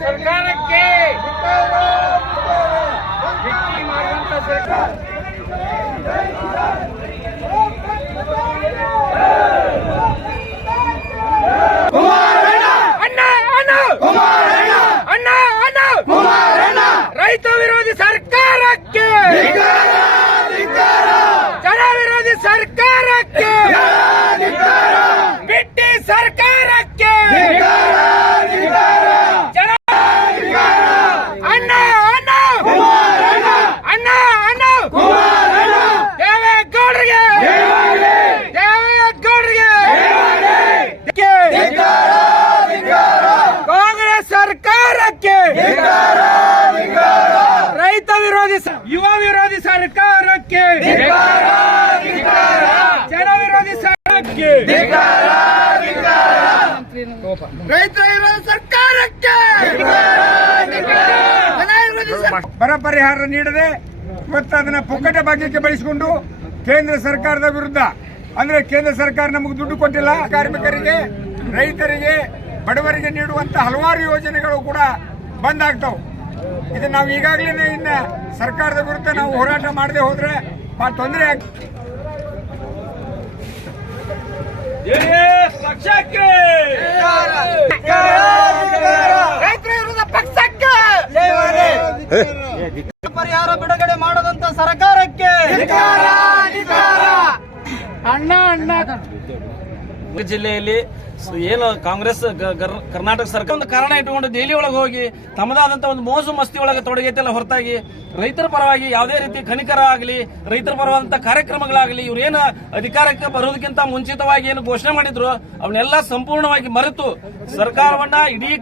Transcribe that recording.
ಸರ್ಕಾರಕ್ಕೆ ರೈತ ವಿರೋಧಿ ಸರ್ಕಾರಕ್ಕೆ ಜನ ವಿರೋಧಿ ಸರ್ಕಾರಕ್ಕೆ ಬಿಟ್ಟಿ ಸರ್ಕಾರಕ್ಕೆ! ಜನ ಅಣ್ಣ ಅಣ್ಣ! ಅಣ್ಣ ಅಣ್ಣ! ದೇವೇಗೌಡರಿಗೆ ದೇವೇಗೌಡರಿಗೆ ಕಾಂಗ್ರೆಸ್ ಸರ್ಕಾರಕ್ಕೆ ರೈತ ವಿರೋಧಿ ಯುವ ವಿರೋಧಿ ಸರ್ಕಾರಕ್ಕೆ ಜನ ವಿರೋಧಿ ಸರ್ಕಾರಕ್ಕೆ ಸರ್ಕಾರಕ್ಕೆ! ಜನ ವಿರೋಧಿ ಸರ್- ಬರ ಪರಿಹಾರ ನೀಡದೆ ಇವತ್ತು ಅದನ್ನ ಪುಕ್ಕಟ ಭಾಗ್ಯಕ್ಕೆ ಬಳಸಿಕೊಂಡು ಕೇಂದ್ರ ಸರ್ಕಾರದ ವಿರುದ್ಧ ಅಂದ್ರೆ ಕೇಂದ್ರ ಸರ್ಕಾರ ನಮಗೆ ದುಡ್ಡು ಕೊಟ್ಟಿಲ್ಲ ಕಾರ್ಮಿಕರಿಗೆ ರೈತರಿಗೆ ಬಡವರಿಗೆ ನೀಡುವಂತ ಹಲವಾರು ಯೋಜನೆಗಳು ಕೂಡ ಬಂದ್ ಆಗ್ತಾವ್ ಇದು ನಾವು ಈಗಾಗಲೇ ಇನ್ನ ಸರ್ಕಾರದ ವಿರುದ್ಧ ನಾವು ಹೋರಾಟ ಮಾಡದೆ ಹೋದ್ರೆ ಬಹಳ ತೊಂದರೆ ಆಗ್ತದೆ ಪಕ್ಷಕ್ಕೆ! ರೈತರ ವಿರುದ್ಧ ಪಕ್ಷಕ್ಕೆ ಪರಿಹಾರ ಬಿಡುಗಡೆ ಮಾಡದಂತ ಸರ್ಕಾರಕ್ಕೆ. ಅಣ್ಣ ಅಣ್ಣ. ಜಿಲ್ಲೆಯಲ್ಲಿ ಏನು ಕಾಂಗ್ರೆಸ್ ಗರ್- ಕರ್ನಾಟಕ ಸರ್ಕಾರ ಒಂದು ಕಾರಣ ಇಟ್ಟುಕೊಂಡು ದೆಹಲಿ ಒಳಗೆ ಹೋಗಿ ತಮ್ಮದಾದಂತ ಒಂದು ಮೋಸು ಮಸ್ತಿ ಒಳಗೆ ತೊಡಗೈತೆಲ್ಲ ಹೊರತಾಗಿ ರೈತರ ಪರವಾಗಿ ಯಾವುದೇ ರೀತಿ ಖನಿಕರ ಆಗಲಿ, ರೈತರ ಪರವಾದಂತ ಕಾರ್ಯಕ್ರಮಗಳಾಗಲಿ ಇವ್ರೇನು ಅಧಿಕಾರಕ್ಕೆ ಬರೋದಕ್ಕಿಂತ ಮುಂಚಿತವಾಗಿ ಏನು ಘೋಷಣೆ ಮಾಡಿದ್ರು, ಅವನ್ನೆಲ್ಲ ಸಂಪೂರ್ಣವಾಗಿ ಮರೆತು ಸರ್ಕಾರವನ್ನ ಇಡೀ